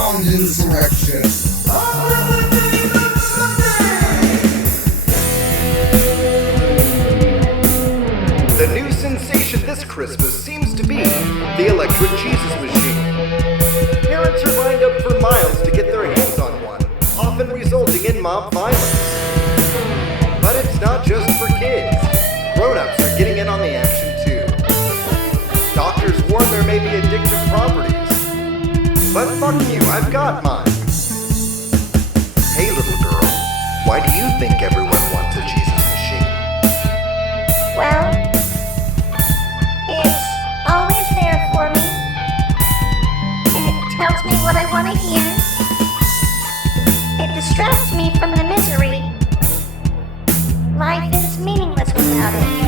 armed insurrection. The new sensation this Christmas seems to be the electric Jesus machine. Parents are lined up for miles to get their hands on one, often resulting in mob violence. But it's not just for kids. Grown-ups are getting in on the action too. Doctors warn there may be addictive properties. But fuck you, I've got mine. Hey little girl, why do you think everyone wants a Jesus machine? Well, it's always there for me. It tells me what I want to hear. It distracts me from the misery. Life is meaningless without it.